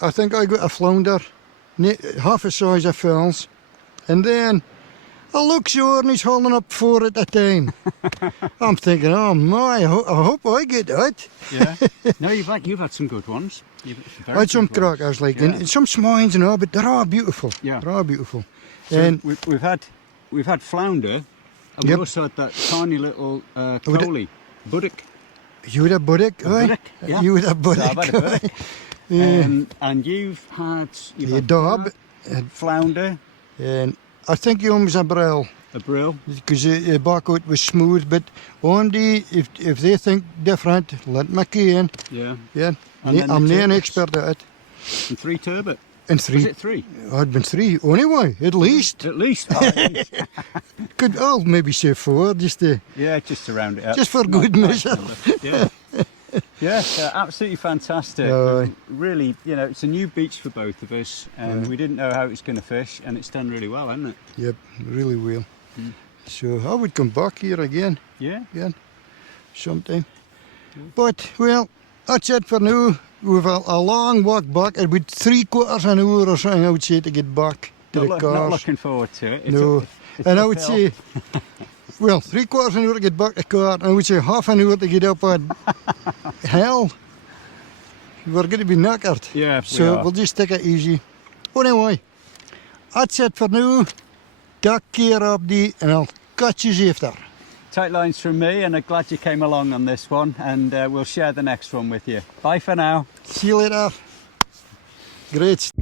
I think I got a flounder, half the size of Phil's. And then I look over and he's holding up 4 at a time. I'm thinking, oh my, I hope I get that. Yeah. No, you've had some good ones. I had some crackers, like, Yeah. and some smines and all, but they're all beautiful. Yeah. They're all beautiful. So And we've had flounder, and we Yep. also had that tiny little collie, buddock. you had a buddock, aye? buddock, yeah. You had a So buddock. I've had a buddock. Yeah. And you've had A dab, that, flounder, and I think you was a brill. a brill. Because the back out was smooth, but only if they think different, let me in. Yeah. Yeah, And then the I'm not an turbots. expert at it. And 3 turbot. And Was 3, it 3? I'd been 3 anyway, at least. At least. Oh, at least. I'll maybe say 4, just just to round it up. just for good measure. Yeah. Yeah, absolutely fantastic. Aye. Really, it's a new beach for both of us, and we didn't know how it was going to fish, and it's done really well, hasn't it? Yep, really well. So I would come back here again, Yeah. sometime. But well, that's it for now. We've a long walk back. It would 3/4 an hour or something, I would say, to get back to the Not cars. looking forward to it. It's No, up- it's and I would uphill. say, well, 3/4 an hour to get back to the car, and I would say half an hour to get up on hell. We're going to be knackered. Yeah, we So are. we'll just take it easy. Anyway, that's it for now. Take care of the, and I'll catch you after. Tight lines from me, and I'm glad you came along on this one, and we'll share the next one with you. Bye for now. See you later. Great.